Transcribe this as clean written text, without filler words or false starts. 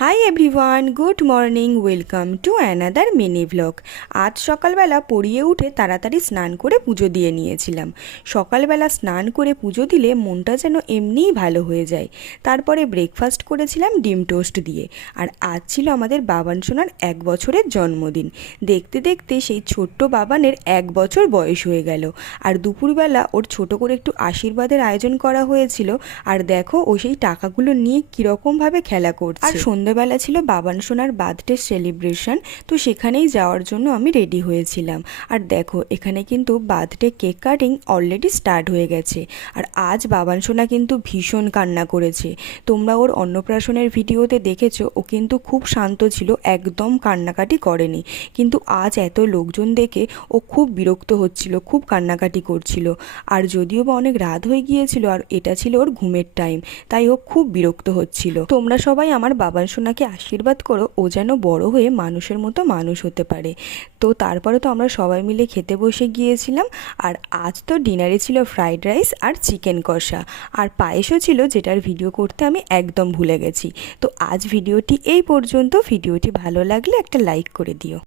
Hi everyone, good morning, welcome to another mini vlog. আজ সকালবেলা পড়িয়ে উঠে তাড়াতাড়ি স্নান করে পুজো দিয়ে নিয়েছিলাম। সকালবেলা স্নান করে পুজো দিলে মনটা যেন এমনিই ভালো হয়ে যায়। তারপরে ব্রেকফাস্ট করেছিলাম ডিম টোস্ট দিয়ে। আর আজ ছিল আমাদের বাবান সোনার 1 বছরের জন্মদিন। দেখতে দেখতে সেই ছোট্ট বাবানের 1 বছর বয়স হয়ে গেল। আর দুপুরবেলা ওর ছোট করে একটু আশীর্বাদের আয়োজন করা হয়েছিল। আর দেখো ও সেই টাকাগুলো নিয়ে কীরকমভাবে খেলা করছে। আর সন্ধ্যেবেলা ছিল বাবান সোনার বার্থডে সেলিব্রেশন, তো সেখানেই যাওয়ার জন্য আমি রেডি হয়েছিলাম। আর দেখো এখানে কিন্তু birthday cake cutting already start হয়ে গেছে। আর আজ বাবান সোনা কিন্তু ভীষণ কান্না করেছে। তোমরা ওর অন্নপ্রাশনের ভিডিওতে দেখেছো, ও কিন্তু খুব শান্ত ছিল, একদম কান্নাকাটি করেনি। কিন্তু আজ এত লোকজন দেখে ও খুব বিরক্ত হচ্ছিল, খুব কান্নাকাটি করছিল। আর যদিও বা অনেক রাত হয়ে গিয়েছিল আর এটা ছিল ওর ঘুমের টাইম, তাই ও খুব বিরক্ত হচ্ছিল। তোমরা সবাই আমার বাবান সোনাকে আশীর্বাদ করো, ও যেন বড় হয়ে মানুষের মতো মানুষ হতে পারে। তো তারপরে তো আমরা সবাই মিলে খেতে বসে গিয়েছিলাম। আর আজ তো ডিনারে ছিল ফ্রাইড রাইস আর চিকেন কষা, আর পায়েসও ছিল, যেটার ভিডিও করতে আমি একদম ভুলে গেছি। তো আজ ভিডিওটি এই পর্যন্ত। ভিডিওটি ভালো লাগলে একটা লাইক করে দিও।